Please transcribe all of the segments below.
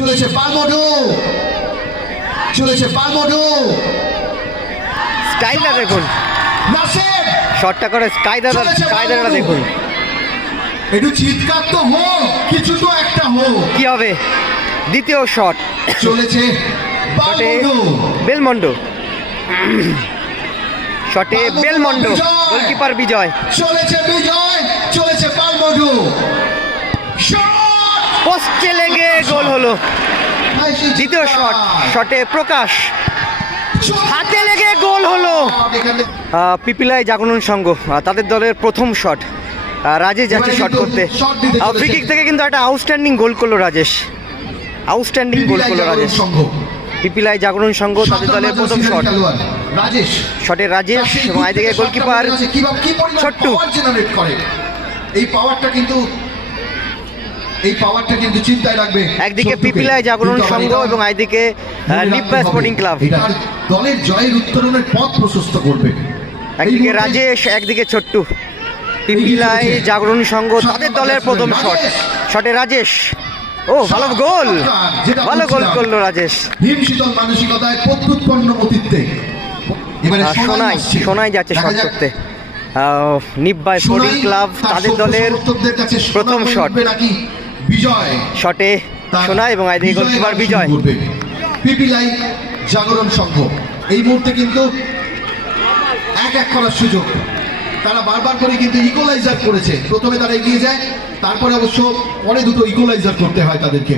চলেছে পালমডু চলেছে পালমডু স্কাইটা দেখুন। শটটা করে স্কাই দাদা স্কাই দাদাটা দেখুন। একটু চিৎকার তো হোক কিছু তো একটা হোক। কি হবে? দ্বিতীয় শট। চলেছে বেলমন্ডো। শটে বেলমন্ডো গোলকিপার বিজয়। চলেছে বিজয় চলেছে পালমডু শট! পোস্টে লেগে গোল হলো। দ্বিতীয় শট শটে প্রকাশ। হাতে লেগে গোল হলো। পিপিলাই জাগরণ সংঘ তাদের দলের প্রথম শট। রাজেশ যাচ্ছে শট করতে। shot দিতে চলেছে। ফ্রি কিক থেকে কিন্তু একটা আউটস্ট্যান্ডিং গোল করল রাজেশ। আউটস্ট্যান্ডিং গোল করল রাজেশ। পিপিলাই জাগরণ সংঘ তাদের দলের প্রথম শট। রাজেশ। শটে রাজেশ এবং এদিকে গোলকিপার ছোট্টু। এই পাওয়ারটা কিন্তু এই পাওয়ারটা কিন্তু চিন্তায় রাখবে একদিকে। পিপিলাই জাগরণ সংঘ এবং একদিকে নিব্বা স্পোর্টিং ক্লাব দলের জয়ের উত্তরণের পথ প্রশস্ত করবে। একদিকে রাজেশ একদিকে ছোট্টু। পিপিলাই জাগরণ সংঘ তাদের দলের প্রথম শট। শটে রাজেশ। ও ভালো গোল। ভালো গোল। করল রাজেশ। ভীম শীতল মানসিকতায় প্রত্যুৎপন্ন মতিত্বে এবারে সোনাই সোনাই যাচ্ছে শট করতে। আহ, নিব্বা স্পোর্টিং ক্লাব তাদের দলের প্রথম শট। নাকি? বিজয়। শটে তার এবং বিজয়ের গোলকিপার বিজয়। পিপিলাই জাগরণ সংঘ। এই মুহূর্তে কিন্তু এক এক করার সুযোগ। তারা বারবার করে কিন্তু ইকোলাইজার করেছে। প্রথমে তারা এগিয়ে যায় তারপরে অবশ্য পরে দুটো ইকোলাইজার করতে হয় তাদেরকে।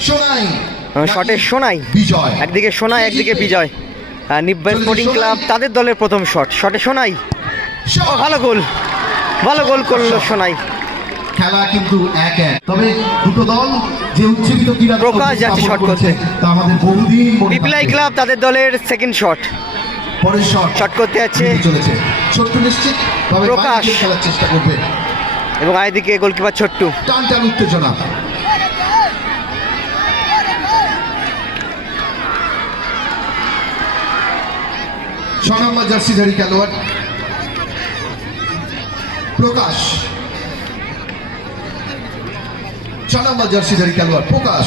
সোনাই শটে সোনাই। বিজয়? একদিকে সোনাই একদিকে বিজয়। আহ, নিব্বা স্পোর্টিং ক্লাব তাদের দলের প্রথম শট। শটে সোনাই। ভালো গোল। ভালো গোল করল সোনাই। খেলা কিন্তু এক এক। তবে দুটো দল যে উজ্জীবিত ক্রীড়া প্রকাশ যাচ্ছে শট করতে। তা আমাদের বহুদিন থাকবে। ক্লাব তাদের দলের সেকেন্ড শট পরের শট শট করতে যাচ্ছে। চলেছে। ছোট্ট নিশ্চিত তবে প্রকাশ। খেলার চেষ্টা করবে। এবং এদিকে গোলকিপার ছোট্টু। টান টান উত্তেজনা। ছ নম্বর জার্সিধারী খেলোয়াড়। প্রকাশ। নম্বর জার্সিধারী খেলোয়াড় প্রকাশ।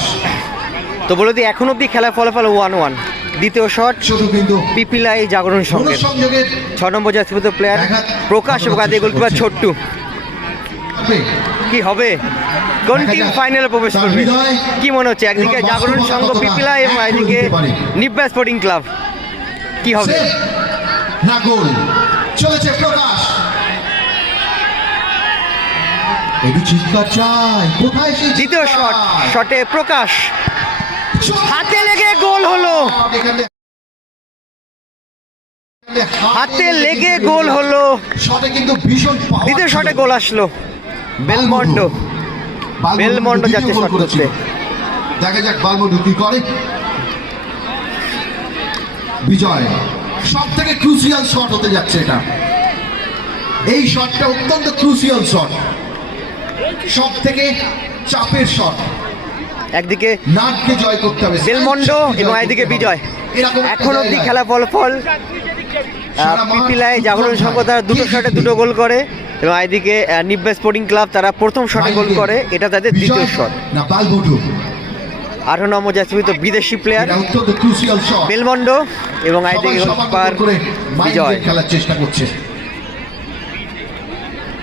তো বলে দিই এখন অব্দি খেলার ফলাফল ওয়ান ওয়ান দ্বিতীয় শট কিন্তু পিপিলাই জাগরণ সংযোগের ছ নম্বর জাতীয় প্লেয়ার প্রকাশ এবং আদিকে গোলকিপার ছোট্টু। কি হবে? কোন টিম ফাইনালে প্রবেশ করবে? কি মনে হচ্ছে? একদিকে জাগরণ সংঘ পিপিলাই এবং একদিকে। নিব্বা স্পোর্টিং ক্লাব কি হবে? না গোল। চলেছে প্রকাশ। একটু চিৎকার চাই। কোথায় সেই দ্বিতীয় শট শটে প্রকাশ। হাতে লেগে গোল হলো। হাতে লেগে গোল হলো। শটে কিন্তু ভীষণ দ্বিতীয়। শটে গোল আসলো। বেলমন্ডো। বালমন্ডু। যাচ্ছে শট। করতে। দেখা যাক বালমন্ডু কি করে। বিজয় সব থেকে ক্রুশিয়াল শট হতে যাচ্ছে এটা। এই শটটা অত্যন্ত ক্রুশিয়াল শট সব থেকে চাপের শট। একদিকে নাটকে জয় করতে হবে। বেলমন্ডো এবং হবে। বিজয়। এখন অব্দি খেলা ফলাফল সারা মাঠ জাগরণ। সংঘ তারা দুটো শটে দুটো গোল করে এবং এদিকে নিব্বা স্পোর্টিং ক্লাব তারা প্রথম শটে গোল করে। এটা তাদের দ্বিতীয় শট। আঠারো নম্বর জাতীয় বিদেশি প্লেয়ার বেলমন্ডো এবং করে বিজয়। খেলার চেষ্টা করছে।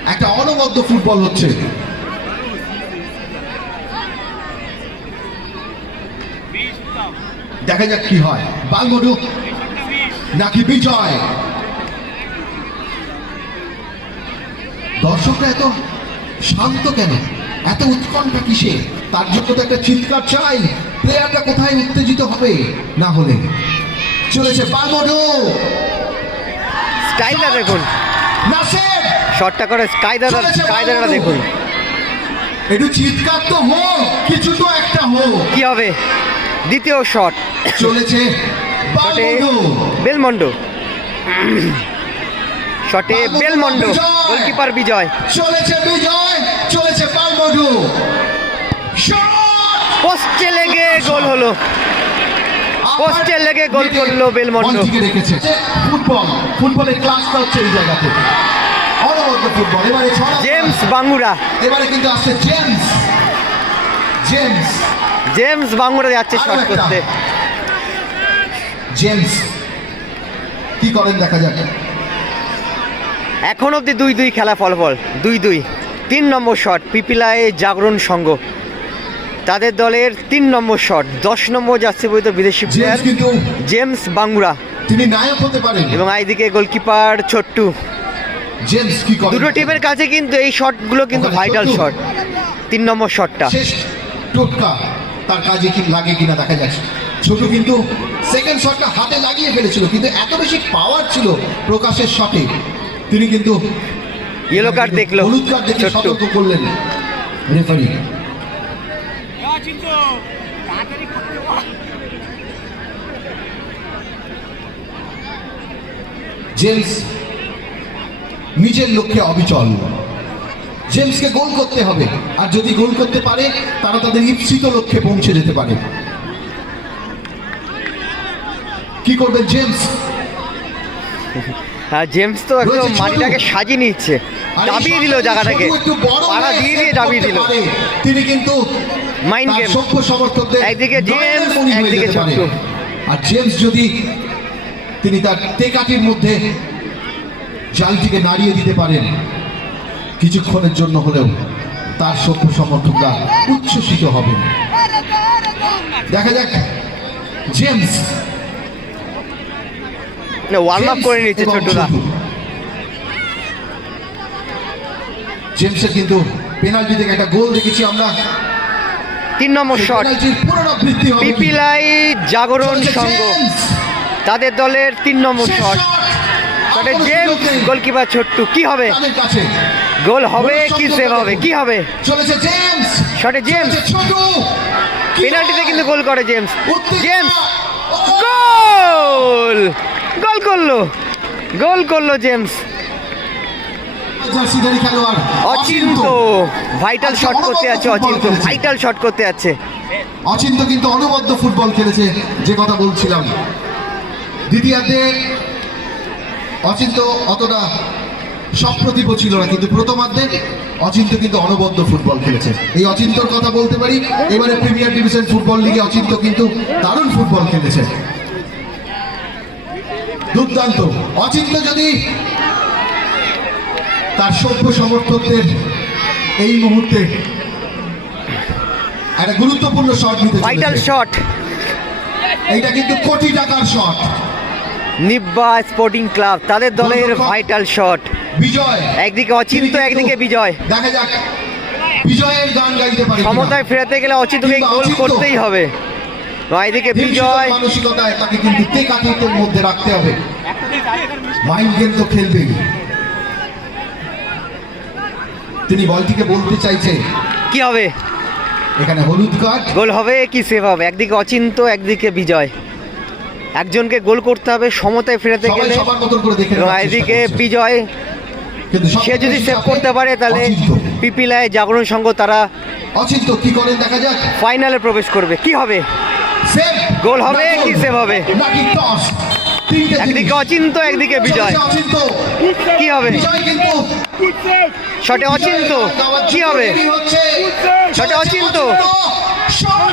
একটা অনবদ্য ফুটবল হচ্ছে। দেখা যাক কি হয়। বালমডু নাকি বিজয়? দর্শকরা এত শান্ত কেন? এত উৎকণ্ঠা কিসে? তার জন্য তো একটা চিৎকার চাই। প্লেয়ারটা কোথায় উত্তেজিত হবে? না হলে। চলেছে বালমডু। স্কাইটা দেখুন। নাসের! শটটা করে দাদা স্কাই দেখুন। একটু চিৎকার তো হোক কিছু তো একটা হোক। কি হবে? দ্বিতীয় শট। চলেছে শটে বেলমন্ডো। শটে বেলমন্ডো গোলকিপার বিজয়। চলেছে বিজয় চলেছে বালমডু পোস্টে লেগে গোল হলো। পোস্টে লেগে গোল করল বেলমন্ডো। ফুটবল ফুটবলের ক্লাসটা হচ্ছে এই জায়গাতে ফুটবল এবারে জেমস বাঙ্গুরা। এবারে কিন্তু আসছে জেমস। জেমস। জেমস বাঙ্গুরা যাচ্ছে শট করতে। জেমস। কি করেন দেখা যাক। এখন অবধি দুই দুই খেলা ফলাফল। দুই দুই। তিন নম্বর শট পিপিলায় জাগরণ সংঘ। তাদের দলের তিন নম্বর শট দশ নম্বর যাচ্ছে তো বিদেশি প্লেয়ার জেমস বাঙ্গুরা। তিনি নায়ক হতে পারেন। এবং এইদিকে গোলকিপার ছোট্টু। দুটো টিমের কাছে কিন্তু এই শটগুলো কিন্তু ভাইটাল শট তিন নম্বর শটটা টোটকা। তার কাজে কি লাগে কিনা দেখা যাচ্ছে ছোট কিন্তু সেকেন্ড শটটা হাতে লাগিয়ে ফেলেছিল কিন্তু এত বেশি পাওয়ার ছিল প্রকাশের শটে তিনি কিন্তু ইয়েলো কার্ড দেখল হলুদ কার্ড দেখে সতর্ক করলেন রেফারি জেমস নিজের লক্ষ্যে অবিচল। জেমসকে গোল করতে হবে। আর যদি গোল করতে পারে তারা তাদের ইপ্সিত লক্ষ্যে পৌঁছে যেতে পারে। কি করবে জেমস? হ্যাঁ জেমস তো একদম মাটিটাকে সাজিয়ে নিচ্ছে। দাবিয়ে দিল জায়গাটাকে। পাড়া দিয়ে দিয়ে দাবিয়ে দিল। তিনি কিন্তু তার game. সভ্য সমর্থকদের একদিকে জেমস, একদিকে আর জেমস যদি তিনি তার টেকাটির মধ্যে জালটিকে নাড়িয়ে দিতে পারেন। কিছুক্ষণের জন্য হলেও তার সভ্য সমর্থকরা উচ্ছ্বসিত হবেন। দেখা যাক জেমস। ওয়ার্ম আপ করে নিচ্ছে জেমসের কিন্তু পেনাল্টি থেকে একটা গোল দেখেছি আমরা। তিন নম্বর শট পিপিলাই জাগরণ সংঘ। তাদের দলের তিন নম্বর শট কোনো জেমস গোলকিপার ছোট্টু কি হবে? গোল হবে কি সেভ হবে? কি হবে? চলেছে জেমস। শটে জেমস। পেনাল্টিতে কিন্তু গোল করে জেমস। জেমস। গোল! গোল করল। গোল করল জেমস। অচিন্ত। ভাইটাল আজকে শট করতে আছে অচিন্ত। ভাইটাল শট করতে আছে। অচিন্ত কিন্তু অনবদ্য ফুটবল খেলেছে যে কথা বলছিলাম। দ্বিতীয়ার্ধে অচিন্ত অতটা সপ্রতিভ ছিল না কিন্তু প্রথমার্ধে অচিন্ত কিন্তু অনবদ্য ফুটবল খেলেছে। এই অচিন্তর কথা বলতে পারি এবারে প্রিমিয়ার ডিভিশন ফুটবল লিগে অচিন্ত কিন্তু দারুণ ফুটবল খেলেছে। দুর্দান্ত। অচিন্ত যদি তার সভ্য সমর্থকদের এই মুহূর্তে একটা গুরুত্বপূর্ণ শট নিতে শট এইটা কিন্তু কোটি টাকার শট নিব্বা স্পোর্টিং ক্লাব তাদের দলের ভাইটাল শট বিজয়। একদিকে অচিন্ত একদিকে বিজয়। দেখা যাক। বিজয়ের গান গাইতে পারে ফেরাতে গেলে অচিন্তকে গোল করতেই হবে। হিমশীতল বিজয়। মানসিকতায় তাকে কিন্তু মধ্যে রাখতে হবে। মাইন্ড গেম তো খেলবেই। তিনি বলটিকে বলতে চাইছে। কি হবে? এখানে হলুদ কার্ড। গোল হবে কি সেভ হবে? একদিকে অচিন্ত একদিকে বিজয়। একজনকে গোল করতে হবে সমতায় ফেরাতে গেলে। করছে। বিজয় সে যদি সেভ করতে পারে তাহলে পিপিলায় জাগরণ সংঘ তারা অচিন্ত কি করেন দেখা যাক। ফাইনালে প্রবেশ করবে। কি হবে? গোল হবে কি সেভ হবে? একদিকে অচিন্ত একদিকে বিজয়। কি হবে? শটে অচিন্ত কি হবে? শটে অচিন্ত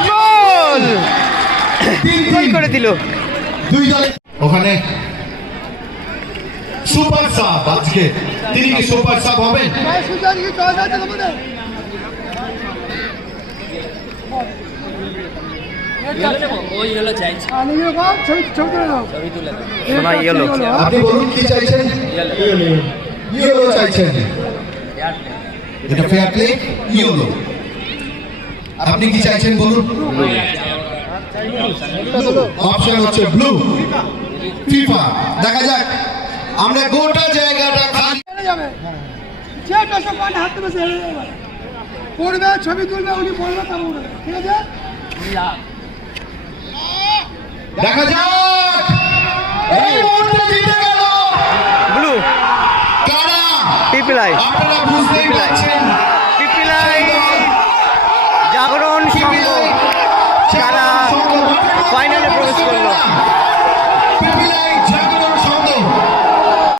গোল। করে দিল। দুই দলে ওখানে সুপার আজকে তিনি কি সুপার হবেন আপনি বলুন কি চাইছেন? ইয়েলো চাইছেন। এটা ফেয়ার প্লে ইয়েলো। আপনি কি চাইছেন বলুন? অপশন হচ্ছে ব্লু ফিফা দেখা যাক। আমরা গোটা জায়গাটা খালি যাবে। যে হাতে হেরে যাবে। পড়বে ছবি তুলবে উনি পড়বে তার উঠবে ঠিক আছে? দেখা যাক। এই মুহূর্তে জিতে গেল। ব্লু কারা? পিপিলাই আপনারা বুঝতেই পারছেন। পিপিলাই জাগরণ সংঘ তারা ফাইনালে প্রবেশ করল।